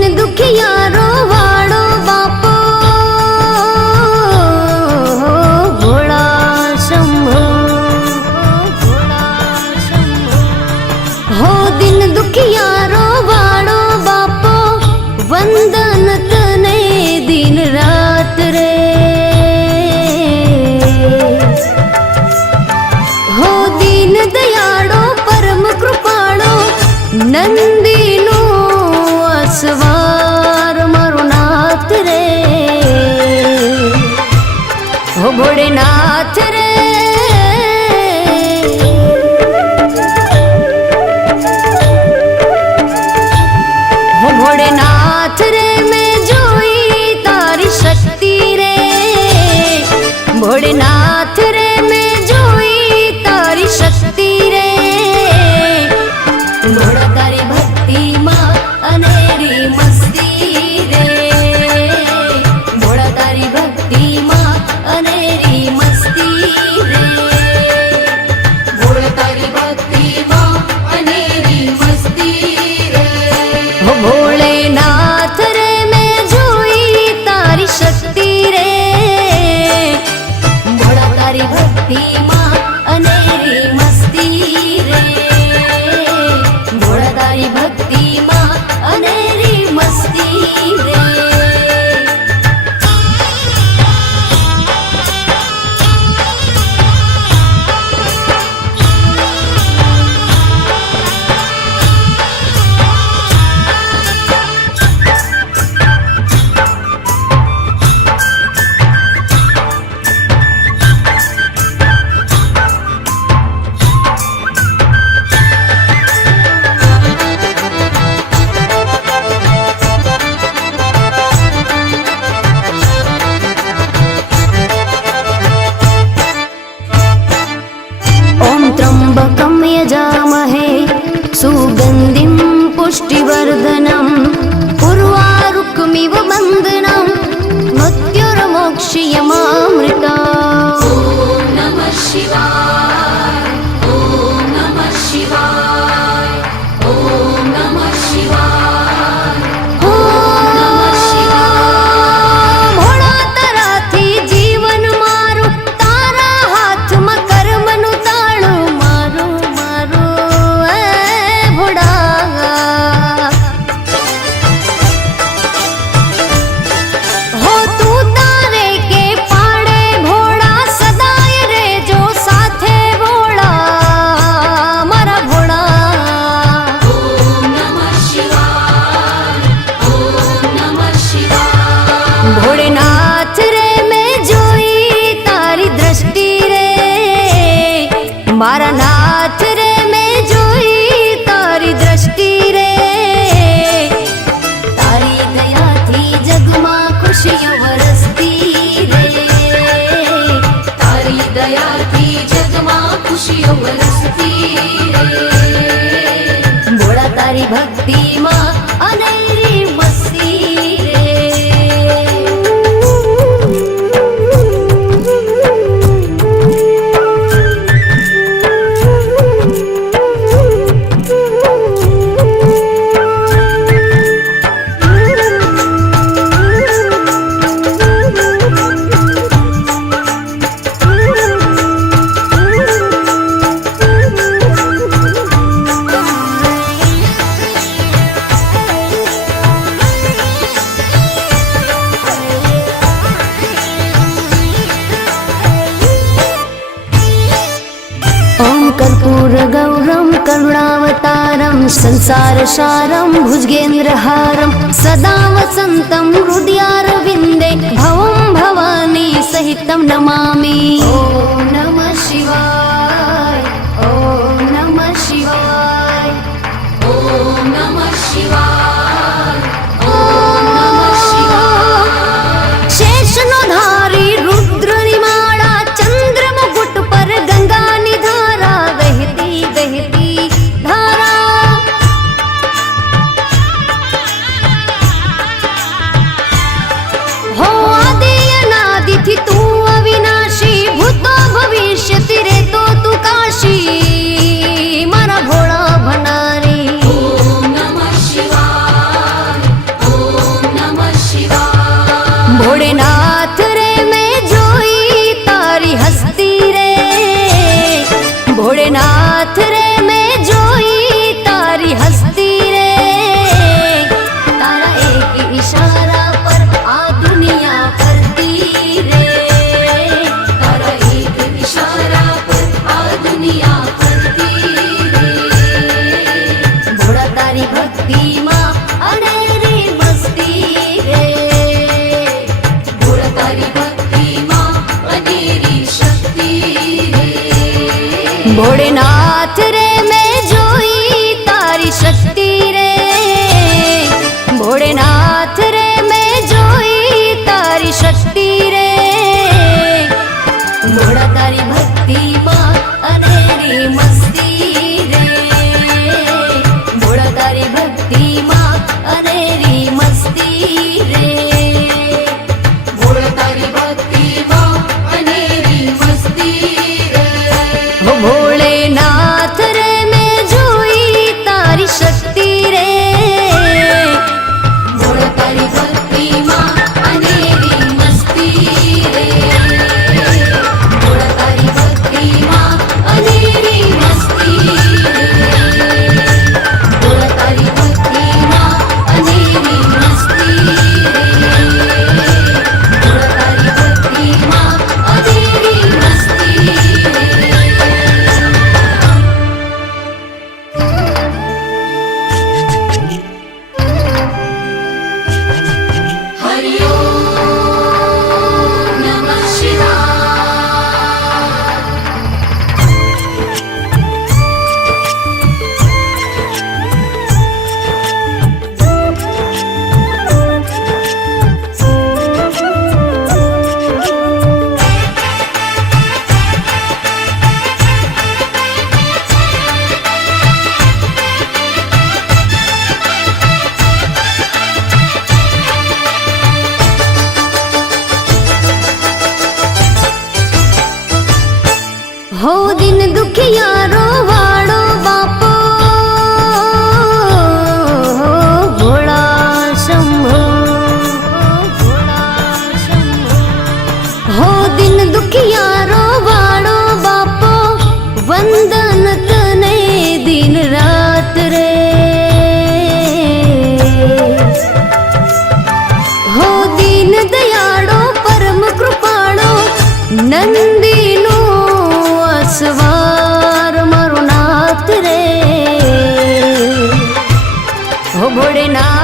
दिन दुखियारो वाड़ो बापो भोला शंभो, हो दिन दुखियारो वाड़ो बापो वंदन तने दिन रात रे, हो दीन दयाड़ो परम कृपाड़ो नंदीनो असवार मारो नाथ रे, हो भोलेनाथ रे, हो भोलेनाथ रे मैं जोई तारी शक्ति रे, भोलेनाथ रे मैं जोई तारी शक्ति रे, भोला तारी भक्ति मां अनेरी मस्ती रे, भोला तारी भक्ति मां अनेरी मस्ती रे, भोला तारी भक्ति मां अनेरी मस्ती रे, हो भोलेनाथ रे मैं जोई तारी शक्ति रे, भोला तारी भक्ति मां अनेरी मस्ती रे, भोला तारी भक्ति मां अनेरी मस्ती रे। त्र्यंबकं यजामहे सुगंधिं पुष्टिवर्धनं उर्वारुकमिव बन्धनं मृत्युर्मोक्षयमामृतम्। ॐ नमः शिवाय, ॐ नमः शिवाय, ॐ नमः शिवाय, ॐ नमः शिवाय। भोळा तराथी जीवन मारू तारा हाथમાં કર્મનું તાળું મારું મારું એ ભોળા, हो तू तारे के पाड़े भोळा सदाय रे जो साथे भोळा मारा भोळा। ओम नमः शिवाय, ओम नमः शिवाय। भोलेनाथ रे मैं जोई तारी दृष्टि रे, मारा नाथ रे मैं जोई तारी दृष्टि रे, तारी दयाथी जगमा खुशियों वरसती रे, तारी दयाथी जगमा खुशियों वरसती रे, भोला तारी भक्ति मां अनेरी मस्ती रे। कर्पूरगौरं करुणावतारं संसारसारं भुजगेन्द्रहारं सदा वसन्तं हृदयारविन्दे भवं भवानी सहितं नमामि। ॐ नमः शिवाय, ॐ नमः शिवाय, ॐ नमः शिवाय, ॐ नमः शिवाय। शेषनो धारी रुद्र निमाड़ा चंद्र मुकुट पर गंगा निधारा बहती बहती धारा। इशारा पर आ दुनिया फरती रे, तारा एक इशारा पर आ दुनिया फरती रे। भोळा तारी भक्ति मां अनेरी मस्ती रे, भोळा तारी भक्ति मां अनेरी शक्ति रे। भोलेनाथ रे मैं जोई तारी शक्ति रे, भोलेनाथ रे मैं जोई तारी शक्ति रे। भोळा तारी भक्ति मां अनेरी मस्ती रे, भोळा तारी भक्ति मां अनेरी मस्ती रे। भोळा तारी भक्ति मां अनेरी मस्ती रे। हो भोलेनाथ रे मैं जोई तारी शक्ति रे, भोळा तारी भक्ति मां अनेरी मस्ती रे, भोळा तारी भक्ति मां अनेरी मस्ती रे, भोळा तारी भक्ति मां अनेरी मस्ती रे, भोळा तारी भक्ति मां अनेरी मस्ती रे। हरि ओम नमः शिवाय। हो दिन दुखियारो वाळो बापो, भोळा शंभो, भोळा शंभो। हो दिन दुखियारो वाळो बापो, वंदन तने दिन रात रे। हो दीन दयाळो परम कृपाळो, नंदीनो असवार मारो नाथ रे। हो भोलेनाथ